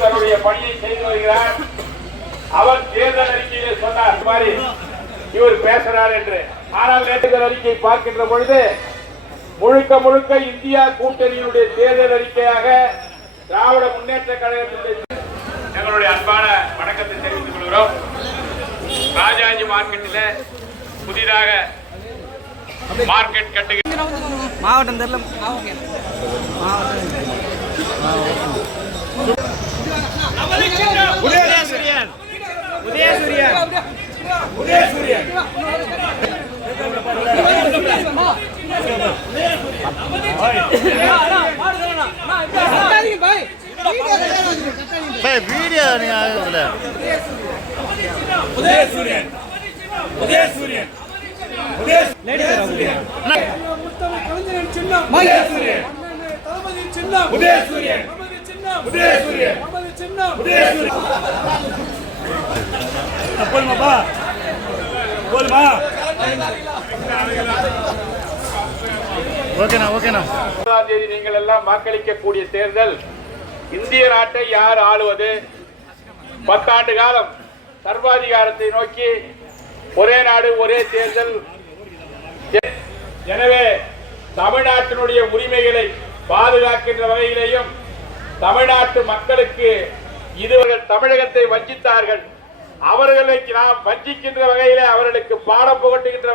தன்னுடைய பணியை செய்து வருகிறார். அவர் தேர்தல் அறிக்கையிலே சொன்னார் மாதிரி இவர் பேசுறார் என்று. ஆனால் தேர்தல் அறிக்கை பார்க்கின்ற பொழுது முழுக்க முழுக்க இந்தியா கூட்டணியினுடைய தேர்தல் அறிக்கையாக திராவிட முன்னேற்ற கழகத்தினுடைய எங்களுடைய அன்பான வணக்கத்தை தெரிவித்துக் கொள்கிறோம். ராஜாஜி மார்க்கெட்டில் புதிதாக மார்க்கெட் கட்டுகிற மாவட்டம் தெரியல. உதயசூரியன் வீடியோ நீங்கள் எல்லாம் வாக்களிக்கக்கூடிய தேர்தல். இந்திய நாட்டை யார் ஆளுவது? 10 ஆண்டு காலம் சர்வாதிகாரத்தை நோக்கி ஒரே நாடு ஒரே தேர்தல். எனவே தமிழ்நாட்டினுடைய உரிமைகளை பாதுகாக்கின்ற வகையிலேயும் தமிழ்நாட்டு மக்களுக்கு இதுவர்கள் தமிழகத்தை வஞ்சித்தார்கள், அவர்களை நாம் வஞ்சிக்கின்ற வகையிலே அவர்களுக்கு பாடம் புகட்டுகின்ற